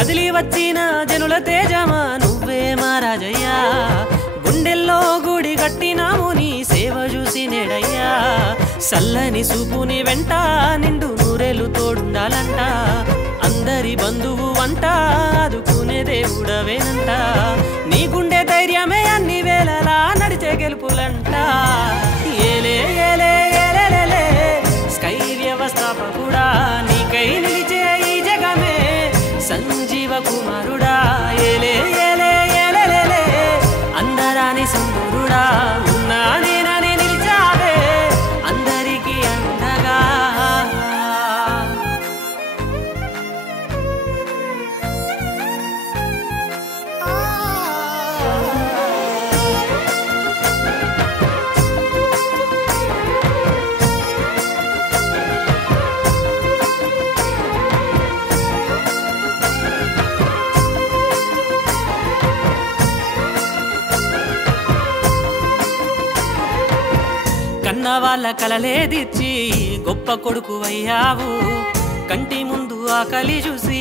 కదిలి వచ్చిన జనుల తేజమా నువ్వే మా రాజయ్యా గుండెల్లో గుడి కట్టినాము నీ సేవ చూసి నేడయ్యా సల్లని సూపుని వెంట నిండు నూరేలు తోడుండాలంట అందరి బంధువు అంట ఆదుకునే దేవుడవేనంట నీ గుండె ధైర్యమే అన్ని వేళలా నడిచే గెలుపులంట ఏలే ఏలే ఏలేలే స్కై వ్యవస్థాపకుడా నీకై నిలిచే ఈ జగమే సంజీవ కుమారుడా ఏలే ఏలే ఏలేలే అందరాని సంబురుడా ఉన్నా నేనని నిలిచావే అందరికీ అండగా కన్న వాళ్ళ కలలేదిచ్చి గొప్ప కొడుకు అయ్యావు కంటి ముందు ఆకలి చూసి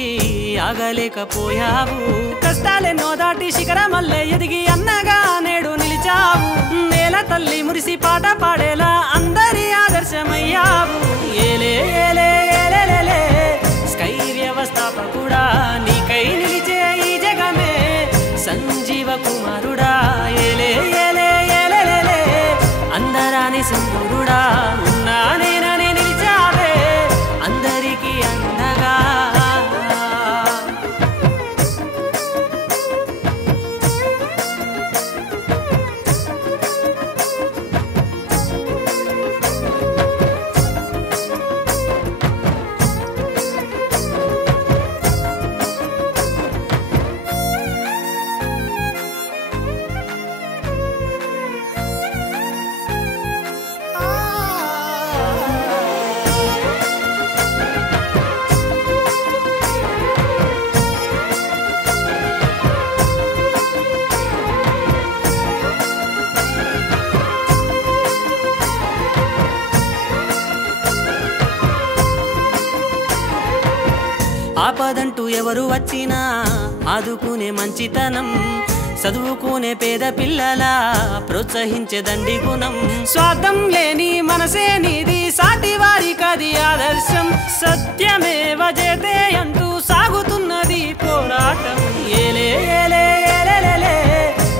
ఆగలేకపోయావు కష్టాలెన్నో దాటి శిఖరమల్లే ఎదిగి అన్నగా నేడు నిలిచావు నేల తల్లి మురిసి పాట పాడేలా అందరి ఆదర్శమయ్యావు ఏలే ఏలే ఏలేలే స్కై వ్యవస్థాపకుడా నీకై నిలిచే ఈ జగమే సంజీవ కుమారుడా ఏలే ఏలే ఏలేలే అందరాని సంబురుడా ఉన్నా నేనని నిలిచావే అందరికీ అండగా ఆపదంటూ ఎవరు వచ్చినా ఆదుకునే మంచితనం చదువుకునే పేద పిల్లల ప్రోత్సహించే దండి గుణం స్వార్థం లేని మనసే నీది సాటి వారికది ఆదర్శం సత్యమేవ జయతే అంటూ సాగుతున్నది పోరాటం ఏలే ఏలే ఏలేలే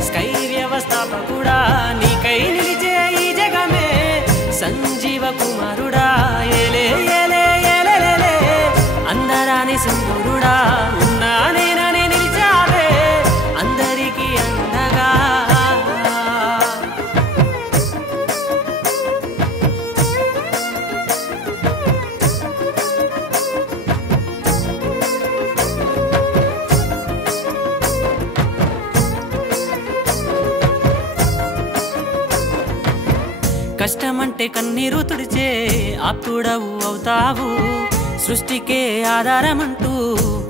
స్కై వ్యవస్థాపకుడా నీకై నిలిచే ఈ జగమే సంజీవ కుమారుడా ఏలే ఏలే ఏలేలే అందరాని సంబురుడా ఉన్నా నేనని నిలిచావే అందరికీ అండగా కష్టమంటే కన్నీరు తుడిచే ఆప్తుడవు అవుతావు సృష్టికే ఆధారమంటూ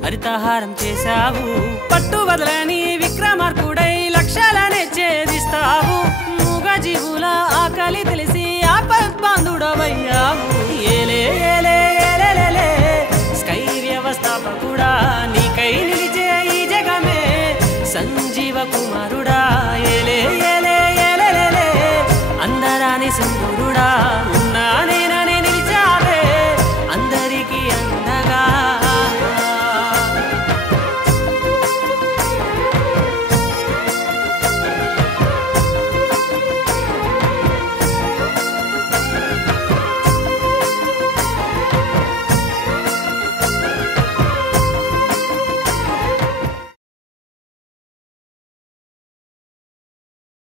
హరితహారం చేశావు పట్టు వదలని విక్రమార్కుడై లక్ష్యాలనే ఛేదిస్తావు మూగ జీవుల ఆకలి తెలిసి ఆపద్బాంధుడవయ్యావు